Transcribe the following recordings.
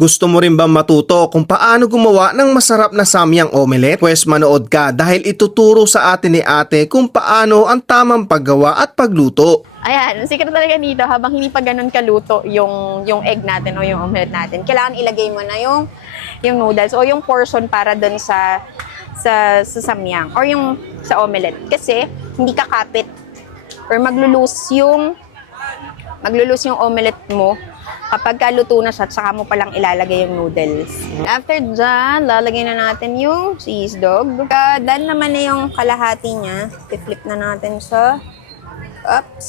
Gusto mo rin ba matuto kung paano gumawa ng masarap na samyang omelette? Pwes manood ka dahil ituturo sa atin ni ate kung paano ang tamang paggawa at pagluto. Ayan, ang secret talaga dito, habang hindi pa ganun kaluto yung egg natin o yung omelette natin, kailangan ilagay mo na yung noodles o yung portion para dun sa samyang or yung sa omelette. Kasi hindi kakapit or maglulus yung omelette mo kapag kaluto na siya at saka mo palang ilalagay yung noodles. After dyan, lalagay na natin yung cheese dog. Done naman na yung kalahati niya. I-flip na natin sa oops.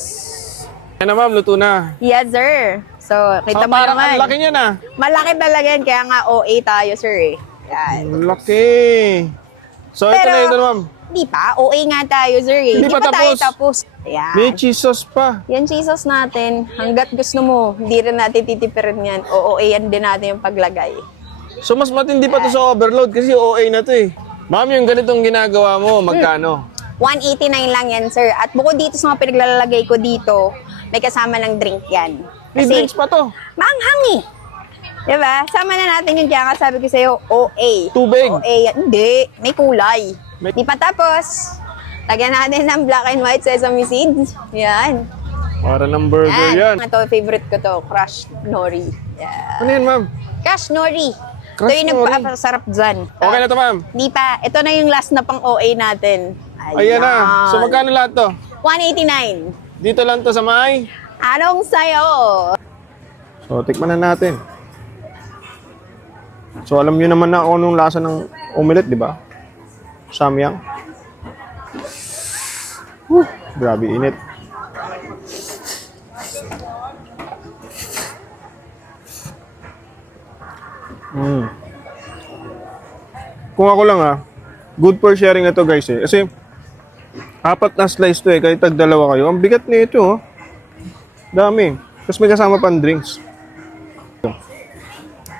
Yan na ma'am, luto na. Yes, sir. So, kita mo Parang naman. ang laki niya na. Malaki talaga yan, kaya nga OA tayo, sir eh. Yan. Ang laki. So, ito Pero, na ito ma'am. Di pa, OA nga tayo, sir eh. Hindi pa tayo tapos. tapos. Ayan. May cheese sauce pa. Yan cheese sauce natin. Hanggat gusto mo, hindi rin natin titipirin yan. O OA yan din natin yung paglagay. So, mas matindi pa to sa overload kasi OA na to eh. Ma'am, yung ganitong ginagawa mo, magkano? 189 lang yan, sir. At bukod dito sa mga pinaglalagay ko dito, may kasama ng drink yan. May drinks pa to. Maanghang eh. Diba? Sama na natin yung kaya nga sabi ko sa'yo, OA. Tubig. OA yan. Hindi. May kulay. May- Di pa tapos. Lagyan natin ng black and white sesame seeds. Yan. Para ng burger yan. Ito, favorite ko to. Crushed nori. Yan. Ano yan ma'am? Crushed nori. Ito Crushed yung nori. nagpapasarap dyan. Okay na to ma'am. Di pa. Ito na yung last na pang OA natin. Ayan na. So, magkano lahat to? 189. Dito lang to sa may. Anong sayo? So, tikman na natin. So, alam niyo naman na kung anong lasa ng omelette, di ba? Samyang. Grabe, init. Kung ako lang good for sharing na to guys eh. Kasi, 4 na slice to eh, kahit tag-2 kayo. Ang bigat nito oh. Dami. Tapos may kasama pang drinks.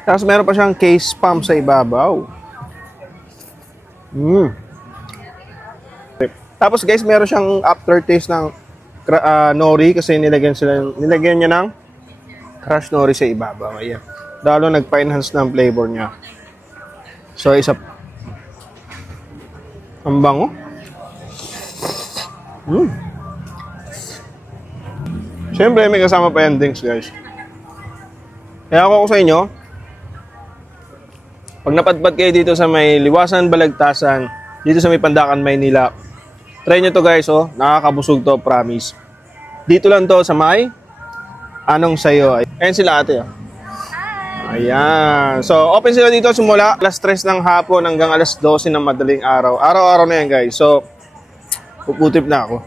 Tapos meron pa siyang case pump sa ibabaw. Tapos guys, meron siyang aftertaste ng nori kasi nilagyan niya ng crushed nori sa ibabaw. Ayan. Lalo nagpa-enhance ng flavor niya. So, isa ang bango. Siyempre, may kasama pa yan drinks, guys. Kaya ako sa inyo, pag napadpad kayo dito sa may Liwasan, Balagtasan, dito sa may Pandakan, Maynila, try nyo to guys, oh. Nakakabusog to, promise. Dito lang to sa may Anong Sayo. Ayan sila ate, oh. Ayan. So, open sila dito simula alas 3 ng hapon hanggang alas 12 ng madaling araw. Araw-araw na yan, guys. So, puputip na ako.